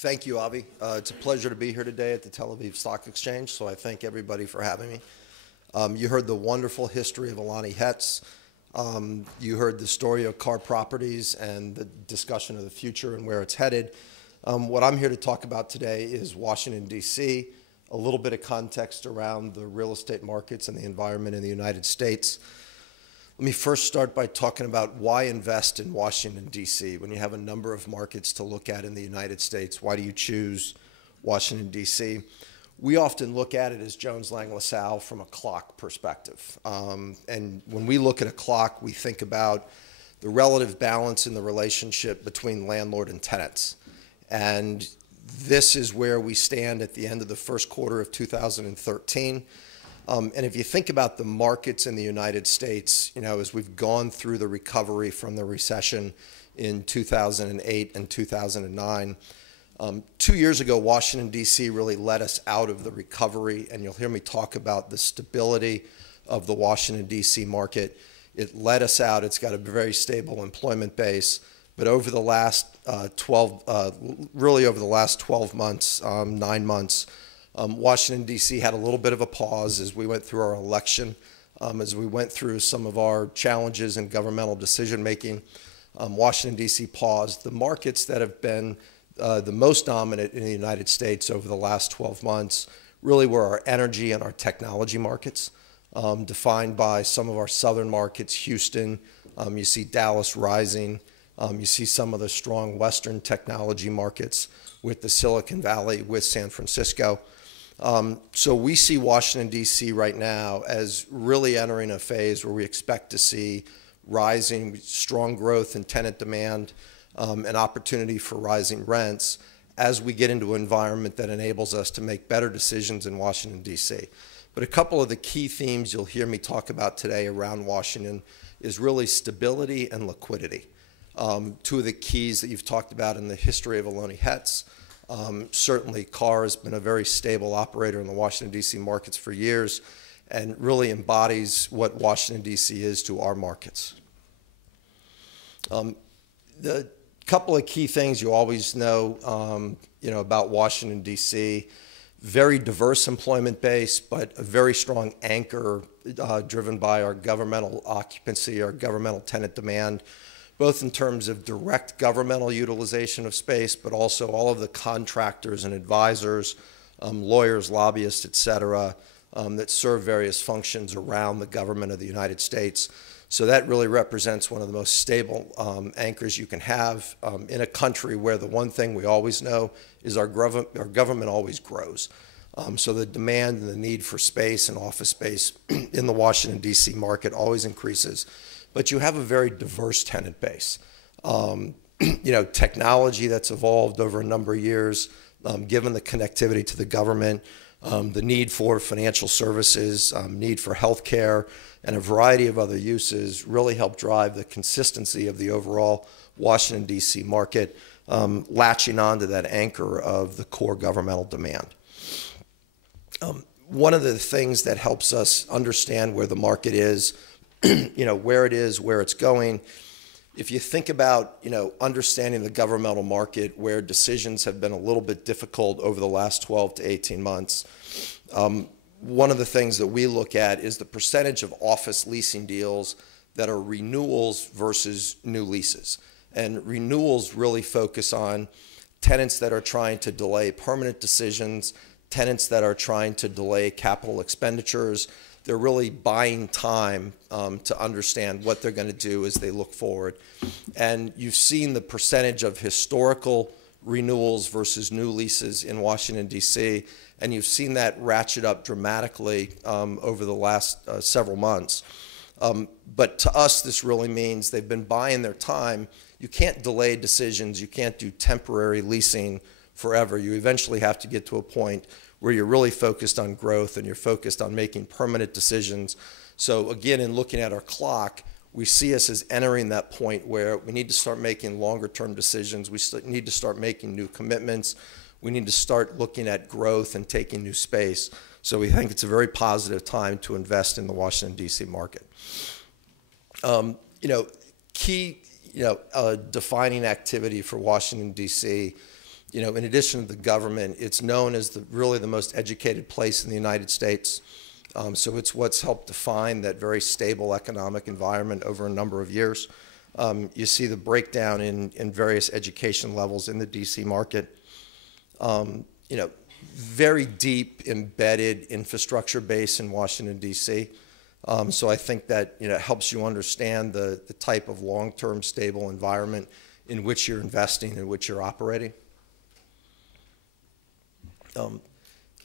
Thank you, Avi. It's a pleasure to be here today at the Tel Aviv Stock Exchange, so I thank everybody for having me. You heard the wonderful history of Alony Hetz. You heard the story of car properties and the discussion of the future and where it's headed. What I'm here to talk about today is Washington, D.C., a little bit of context around the real estate markets and the environment in the United States. Let me first start by talking about why invest in Washington, D.C. when you have a number of markets to look at in the United States. Why do you choose Washington, D.C.? We often look at it as Jones Lang LaSalle from a clock perspective. And when we look at a clock, we think about the relative balance in the relationship between landlord and tenants. And this is where we stand at the end of the first quarter of 2013. And if you think about the markets in the United States, as we've gone through the recovery from the recession in 2008 and 2009, 2 years ago, Washington, D.C. really led us out of the recovery, and you'll hear me talk about the stability of the Washington, D.C. market. It led us out. It's got a very stable employment base, but over the last 12 months, 9 months, Washington, D.C. had a little bit of a pause as we went through our election, as we went through some of our challenges in governmental decision-making. Washington, D.C. paused. The markets that have been the most dominant in the United States over the last 12 months really were our energy and our technology markets, defined by some of our southern markets, Houston. You see Dallas rising. You see some of the strong western technology markets with the Silicon Valley, with San Francisco. So we see Washington, D.C. right now as really entering a phase where we expect to see rising, strong growth in tenant demand, and opportunity for rising rents as we get into an environment that enables us to make better decisions in Washington, D.C. But a couple of the key themes you'll hear me talk about today around Washington is really stability and liquidity. Two of the keys that you've talked about in the history of Alony Hetz. Certainly, Carr has been a very stable operator in the Washington, D.C. markets for years and really embodies what Washington, D.C. is to our markets. The couple of key things you always know, about Washington, D.C., very diverse employment base, but a very strong anchor driven by our governmental occupancy, our governmental tenant demand, both in terms of direct governmental utilization of space, but also all of the contractors and advisors, lawyers, lobbyists, et cetera, that serve various functions around the government of the United States. So that really represents one of the most stable anchors you can have in a country where the one thing we always know is our government always grows. So the demand and the need for space and office space in the Washington, D.C. market always increases. But you have a very diverse tenant base. Technology that's evolved over a number of years, given the connectivity to the government, the need for financial services, need for healthcare, and a variety of other uses really help drive the consistency of the overall Washington, D.C. market, latching onto that anchor of the core governmental demand. One of the things that helps us understand where the market is, where it is, where it's going. If you think about, understanding the governmental market where decisions have been a little bit difficult over the last 12 to 18 months, one of the things that we look at is the percentage of office leasing deals that are renewals versus new leases. And renewals really focus on tenants that are trying to delay permanent decisions, tenants that are trying to delay capital expenditures. They're really buying time to understand what they're going to do as they look forward. And you've seen the percentage of historical renewals versus new leases in Washington, D.C., and you've seen that ratchet up dramatically over the last several months. But to us, this really means they've been buying their time. You can't delay decisions. You can't do temporary leasing forever. You eventually have to get to a point where you're really focused on growth and you're focused on making permanent decisions. So again, in looking at our clock, we see us as entering that point where we need to start making longer term decisions. We need to start making new commitments. We need to start looking at growth and taking new space. So we think it's a very positive time to invest in the Washington, D.C. market. Key defining activity for Washington, D.C. in addition to the government, it's known as really the most educated place in the United States. So it's what's helped define that very stable economic environment over a number of years. You see the breakdown in various education levels in the DC market. Very deep embedded infrastructure base in Washington, D.C. So I think that helps you understand the type of long-term stable environment in which you're investing, in which you're operating.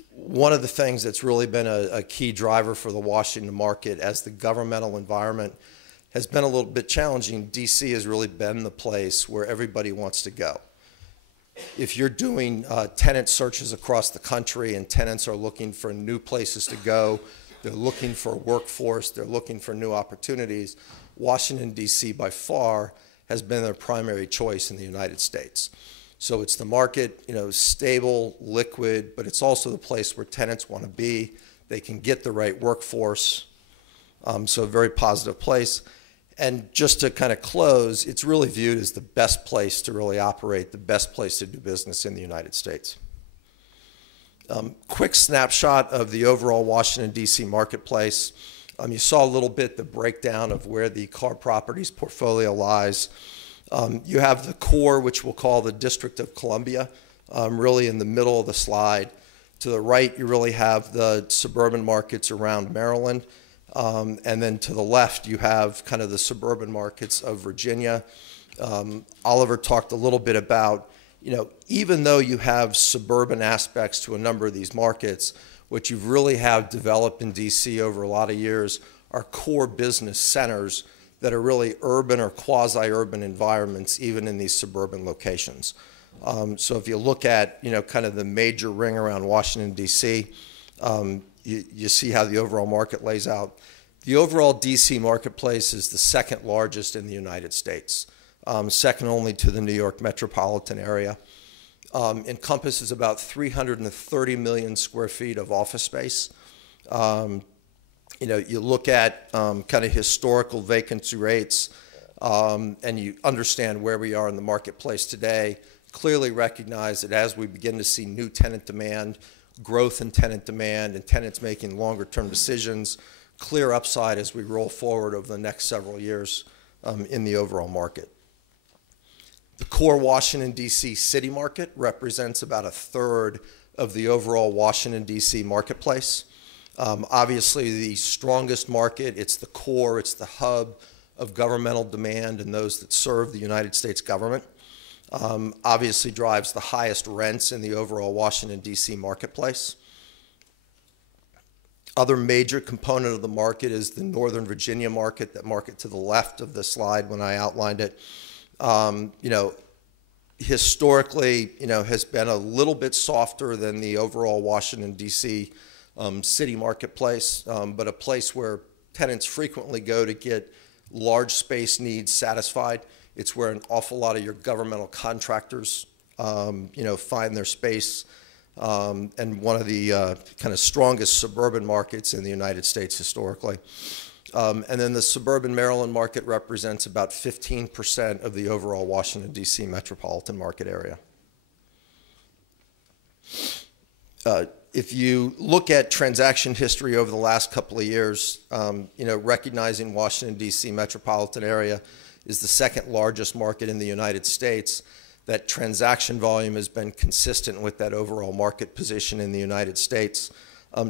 One of the things that's really been a key driver for the Washington market as the governmental environment has been a little bit challenging, D.C. has really been the place where everybody wants to go. If you're doing tenant searches across the country and tenants are looking for new places to go, they're looking for a workforce, they're looking for new opportunities, Washington, D.C. by far has been their primary choice in the United States. So it's the market, stable, liquid, but it's also the place where tenants want to be. They can get the right workforce, so a very positive place. And just to kind of close, it's really viewed as the best place to really operate, the best place to do business in the United States. Quick snapshot of the overall Washington, D.C. marketplace. You saw a little bit the breakdown of where the Car Properties portfolio lies. You have the core, which we'll call the District of Columbia, really in the middle of the slide. To the right, you really have the suburban markets around Maryland. And then to the left, you have kind of the suburban markets of Virginia. Oliver talked a little bit about, even though you have suburban aspects to a number of these markets, what you really have developed in DC over a lot of years are core business centers that are really urban or quasi-urban environments, even in these suburban locations. So if you look at, kind of the major ring around Washington, D.C., you see how the overall market lays out. The overall D.C. marketplace is the second largest in the United States, second only to the New York metropolitan area. Encompasses about 330 million square feet of office space. You look at kind of historical vacancy rates, and you understand where we are in the marketplace today, clearly recognize that as we begin to see new tenant demand, growth in tenant demand, and tenants making longer-term decisions, clear upside as we roll forward over the next several years in the overall market. The core Washington, D.C. city market represents about a third of the overall Washington, D.C. marketplace. Obviously, the strongest market, it's the core, it's the hub of governmental demand and those that serve the United States government. Obviously drives the highest rents in the overall Washington, D.C. marketplace. Other major component of the market is the Northern Virginia market, that market to the left of the slide when I outlined it. Historically, has been a little bit softer than the overall Washington, D.C. City marketplace, but a place where tenants frequently go to get large space needs satisfied. It's where an awful lot of your governmental contractors, find their space, and one of the kind of strongest suburban markets in the United States historically. And then the suburban Maryland market represents about 15% of the overall Washington, D.C. metropolitan market area. If you look at transaction history over the last couple of years, recognizing Washington, D.C. metropolitan area is the second largest market in the United States, that transaction volume has been consistent with that overall market position in the United States.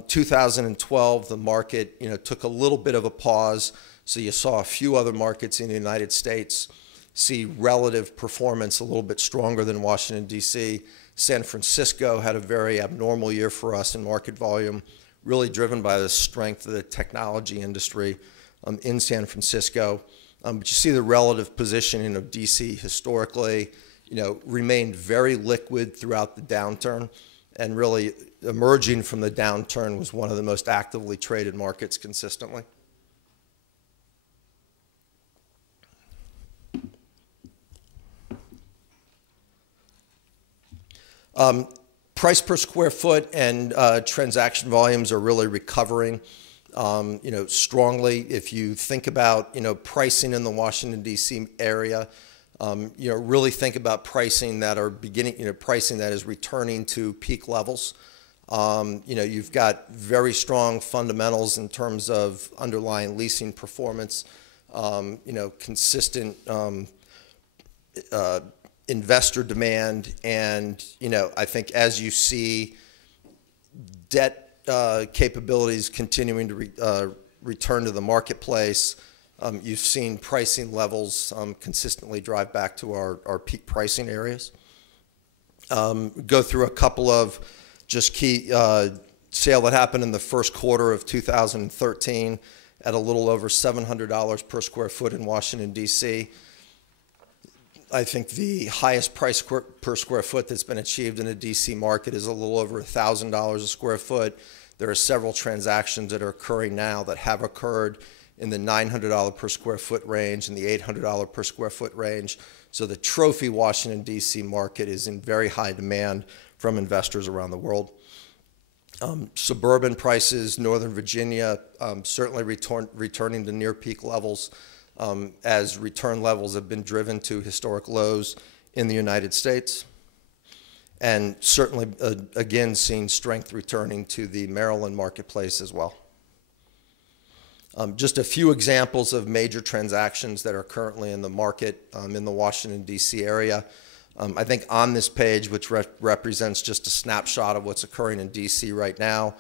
2012, the market took a little bit of a pause, so you saw a few other markets in the United States see relative performance a little bit stronger than Washington, D.C. San Francisco had a very abnormal year for us in market volume, really driven by the strength of the technology industry in San Francisco. But you see the relative positioning of D.C. historically, remained very liquid throughout the downturn, and really emerging from the downturn was one of the most actively traded markets consistently. Price per square foot and transaction volumes are really recovering, strongly. If you think about, pricing in the Washington, D.C. area, Really think about pricing that are beginning, pricing that is returning to peak levels. You've got very strong fundamentals in terms of underlying leasing performance, consistent investor demand, and I think as you see debt capabilities continuing to return to the marketplace, you've seen pricing levels consistently drive back to our peak pricing areas. Go through a couple of just key sale that happened in the first quarter of 2013 at a little over $700 per square foot in Washington, D.C. I think the highest price per square foot that's been achieved in the D.C. market is a little over $1,000 a square foot. There are several transactions that are occurring now that have occurred in the $900 per square foot range and the $800 per square foot range. So the trophy Washington, D.C. market is in very high demand from investors around the world. Suburban prices, Northern Virginia, certainly returning to near peak levels as return levels have been driven to historic lows in the United States. And certainly, again, seeing strength returning to the Maryland marketplace as well. Just a few examples of major transactions that are currently in the market in the Washington, D.C. area. I think on this page, which represents just a snapshot of what's occurring in D.C. right now,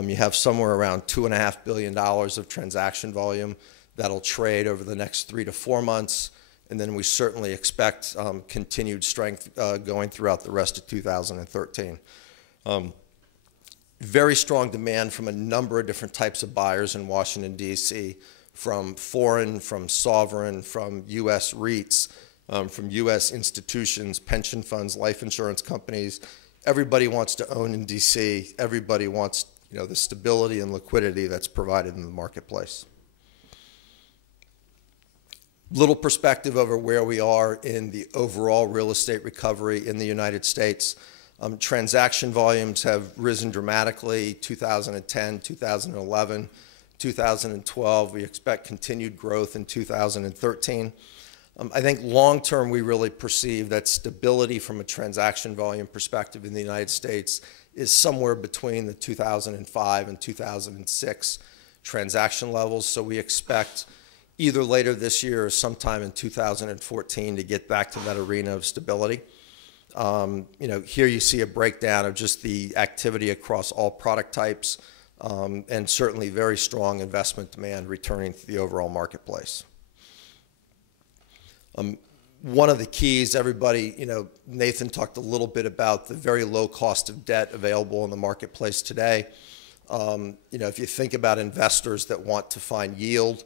you have somewhere around $2.5 billion of transaction volume that'll trade over the next 3 to 4 months. And then we certainly expect continued strength going throughout the rest of 2013. Very strong demand from a number of different types of buyers in Washington, D.C., from foreign, from sovereign, from U.S. REITs, from U.S. institutions, pension funds, life insurance companies. Everybody wants to own in D.C. Everybody wants the stability and liquidity that's provided in the marketplace. Little perspective over where we are in the overall real estate recovery in the United States. Transaction volumes have risen dramatically, 2010, 2011, 2012. We expect continued growth in 2013. I think long-term we really perceive that stability from a transaction volume perspective in the United States is somewhere between the 2005 and 2006 transaction levels. So we expect either later this year or sometime in 2014 to get back to that arena of stability. Here you see a breakdown of just the activity across all product types and certainly very strong investment demand returning to the overall marketplace. One of the keys, everybody, Nathan talked a little bit about the very low cost of debt available in the marketplace today. If you think about investors that want to find yield,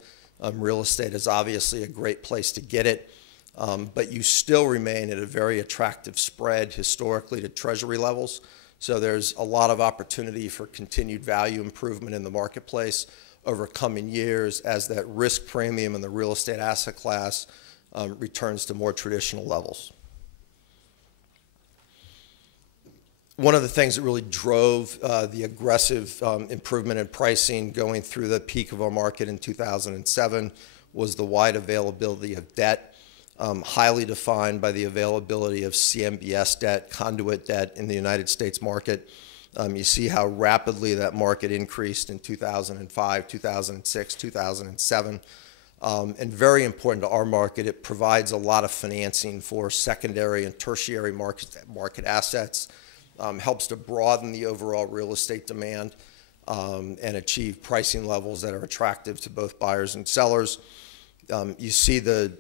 real estate is obviously a great place to get it, but you still remain at a very attractive spread historically to treasury levels. So there's a lot of opportunity for continued value improvement in the marketplace over coming years as that risk premium in the real estate asset class returns to more traditional levels. One of the things that really drove the aggressive improvement in pricing going through the peak of our market in 2007 was the wide availability of debt, highly defined by the availability of CMBS debt, conduit debt in the United States market. You see how rapidly that market increased in 2005, 2006, 2007. And very important to our market, it provides a lot of financing for secondary and tertiary market assets. Helps to broaden the overall real estate demand and achieve pricing levels that are attractive to both buyers and sellers. You see the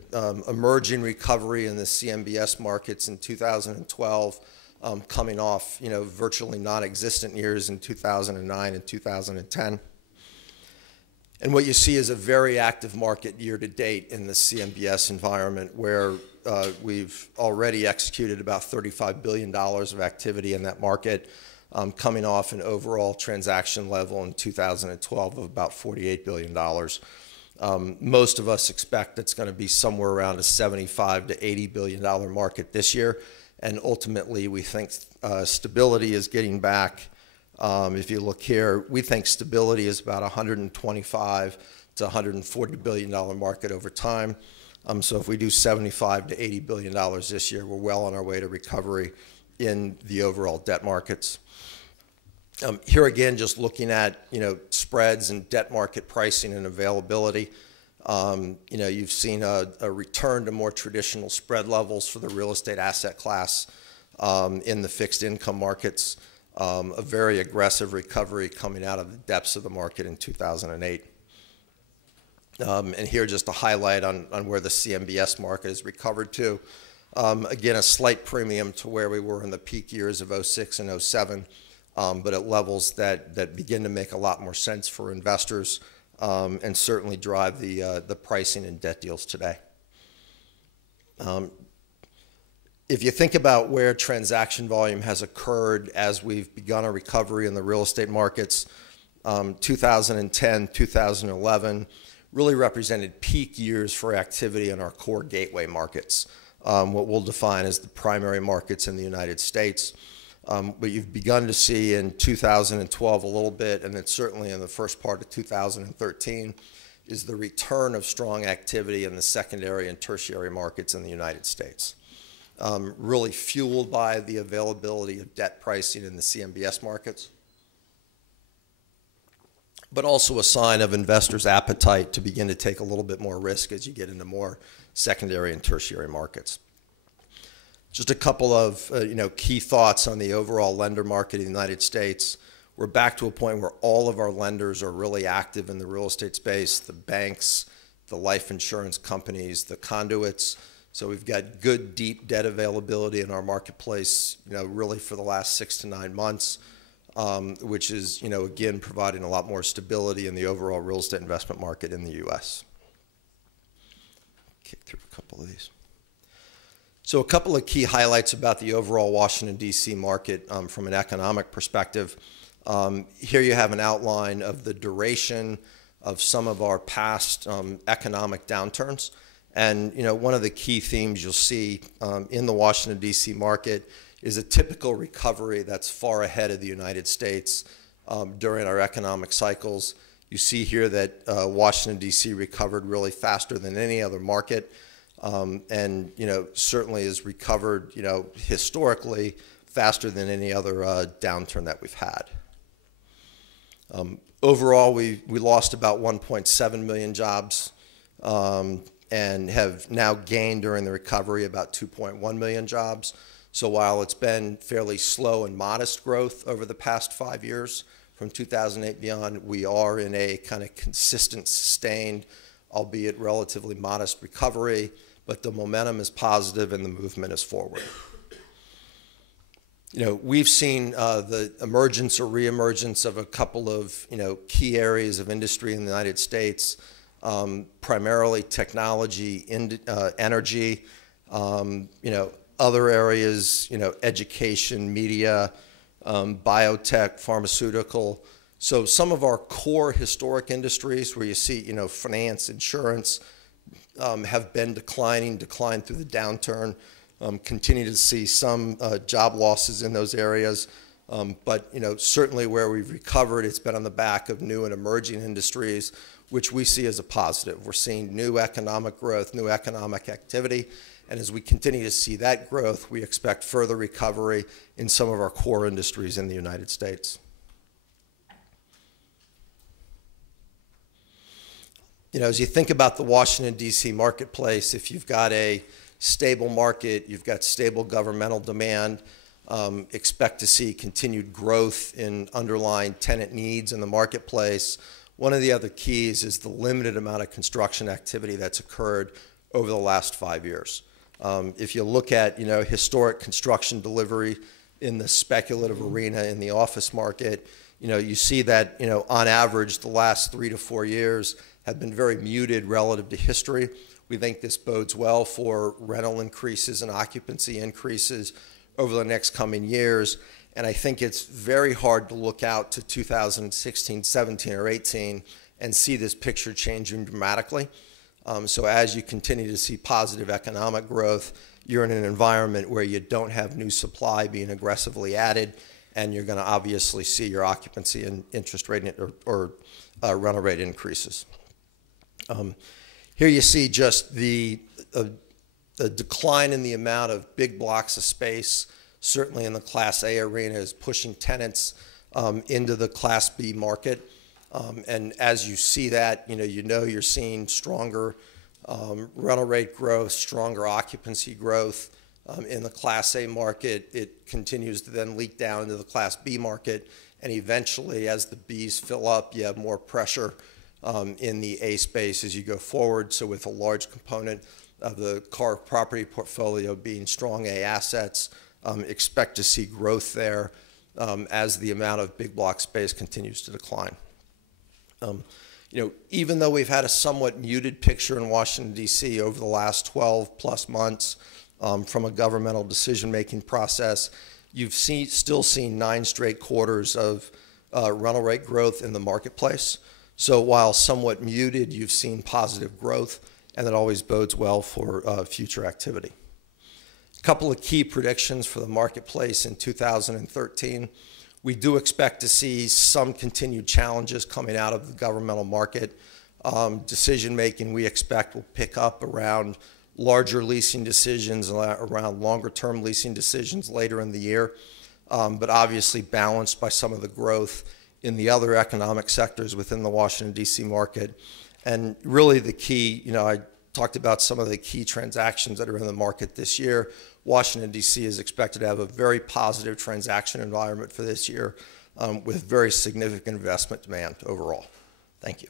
emerging recovery in the CMBS markets in 2012 coming off virtually non-existent years in 2009 and 2010. And what you see is a very active market year to date in the CMBS environment where we've already executed about $35 billion of activity in that market, coming off an overall transaction level in 2012 of about $48 billion. Most of us expect it's going to be somewhere around a $75 to $80 billion market this year, and ultimately we think stability is getting back. If you look here, we think stability is about $125 to $140 billion market over time. So if we do $75 to $80 billion this year, we're well on our way to recovery in the overall debt markets. Here again, just looking at spreads and debt market pricing and availability. You've seen a return to more traditional spread levels for the real estate asset class in the fixed income markets. A very aggressive recovery coming out of the depths of the market in 2008. And here just a highlight on where the CMBS market has recovered to. Again, a slight premium to where we were in the peak years of 06 and 07, but at levels that begin to make a lot more sense for investors and certainly drive the pricing in debt deals today. If you think about where transaction volume has occurred as we've begun a recovery in the real estate markets, 2010, 2011 really represented peak years for activity in our core gateway markets, what we'll define as the primary markets in the United States. But you've begun to see in 2012 a little bit, and then certainly in the first part of 2013, is the return of strong activity in the secondary and tertiary markets in the United States. Really fueled by the availability of debt pricing in the CMBS markets, but also a sign of investors' appetite to begin to take a little bit more risk as you get into more secondary and tertiary markets. Just a couple of key thoughts on the overall lender market in the United States. We're back to a point where all of our lenders are really active in the real estate space, the banks, the life insurance companies, the conduits. So we've got good, deep debt availability in our marketplace, really for the last 6 to 9 months, which is, again, providing a lot more stability in the overall real estate investment market in the U.S. Kick through a couple of these. So a couple of key highlights about the overall Washington, D.C. market from an economic perspective. Here you have an outline of the duration of some of our past economic downturns. And one of the key themes you'll see in the Washington, D.C. market is a typical recovery that's far ahead of the United States during our economic cycles. You see here that Washington, D.C. recovered really faster than any other market, and certainly has recovered historically faster than any other downturn that we've had. Overall, we lost about 1.7 million jobs. And have now gained during the recovery about 2.1 million jobs. So while it's been fairly slow and modest growth over the past 5 years, from 2008 beyond, we are in a kind of consistent, sustained, albeit relatively modest recovery, but the momentum is positive and the movement is forward. We've seen the emergence or reemergence of a couple of key areas of industry in the United States. Primarily technology, energy, other areas, education, media, biotech, pharmaceutical. So some of our core historic industries where you see, finance, insurance, have been declined through the downturn. Continue to see some job losses in those areas. But certainly where we've recovered, it's been on the back of new and emerging industries, which we see as a positive. We're seeing new economic growth, new economic activity, and as we continue to see that growth, we expect further recovery in some of our core industries in the United States. As you think about the Washington, D.C. marketplace, if you've got a stable market, you've got stable governmental demand, expect to see continued growth in underlying tenant needs in the marketplace. One of the other keys is the limited amount of construction activity that's occurred over the last 5 years. If you look at historic construction delivery in the speculative arena in the office market, you see that on average the last 3 to 4 years have been very muted relative to history. We think this bodes well for rental increases and occupancy increases over the next coming years. And I think it's very hard to look out to 2016, 17, or 18 and see this picture changing dramatically. So as you continue to see positive economic growth, you're in an environment where you don't have new supply being aggressively added, and you're going to obviously see your occupancy and interest rate or rental rate increases. Here you see just the a decline in the amount of big blocks of space, certainly in the Class A arena, is pushing tenants into the Class B market. And as you see that, you're seeing stronger rental rate growth, stronger occupancy growth in the Class A market. It continues to then leak down into the Class B market, and eventually, as the Bs fill up, you have more pressure in the A space as you go forward. So with a large component of the car property portfolio being strong A assets, expect to see growth there as the amount of big block space continues to decline. Even though we've had a somewhat muted picture in Washington, D.C. over the last 12 plus months from a governmental decision-making process, you've still seen 9 straight quarters of rental rate growth in the marketplace. So while somewhat muted, you've seen positive growth, and that always bodes well for future activity. A couple of key predictions for the marketplace in 2013. We do expect to see some continued challenges coming out of the governmental market. Decision-making, we expect, will pick up around larger leasing decisions, around longer-term leasing decisions later in the year, but obviously balanced by some of the growth in the other economic sectors within the Washington, D.C. market. And really the key, I talked about some of the key transactions that are in the market this year. Washington, D.C. is expected to have a very positive transaction environment for this year with very significant investment demand overall. Thank you.